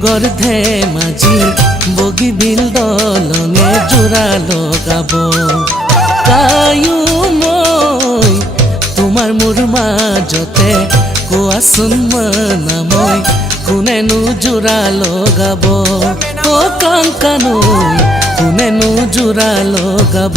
ডিব্ৰুগড় ধেমাজি বগীবিল দলঙে জোৰা লগাব কায়ো মই তোমাৰ মোৰ মাজতে কোৱাচোন মানা মই কোনেনো জোৰা লগাব অ কাংকানৈ কোনেনো জোৰা লগাব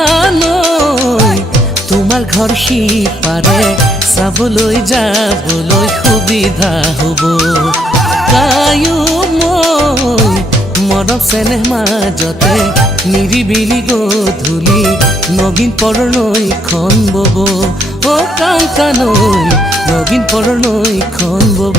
কাংকানৈ তোমাৰ ঘৰ সিপাৰে চাবলৈ যাবলৈ সুবিধা হ'ব কায়ো মই মৰম চেনেহ মাজতে নিৰিবিলি গধূলি নগিন পৰনৈখন বব অ কাংকানৈ নগিন পৰনৈখন বব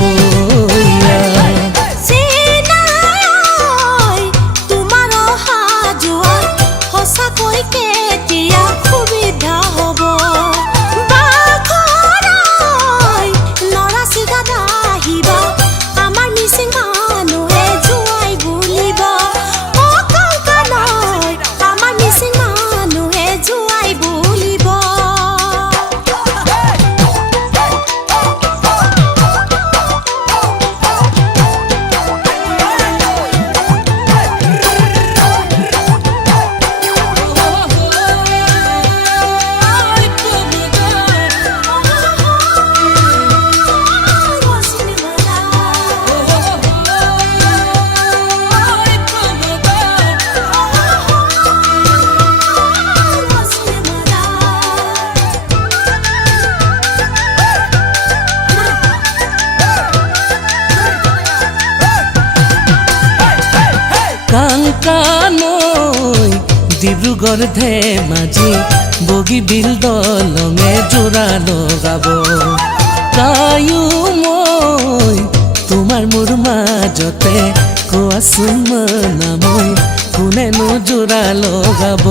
কাংকানৈ ডিব্ৰুগড় ধেমাজি বগীবিল দলঙে জোৰা লগাব কায়ো মই তোমাৰ মোৰ মাজতে কোৱাচোন মানা মই কোনেনো জোৰা লগাব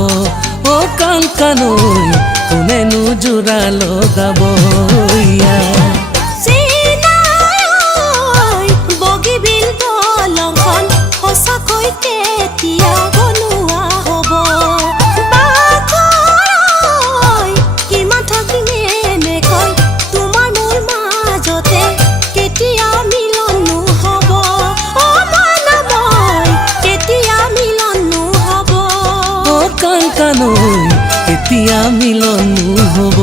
অ কাংকানৈ কোনেনো জোৰা লগাব কাংকানৈ কেতিয়া মিলন হ'ব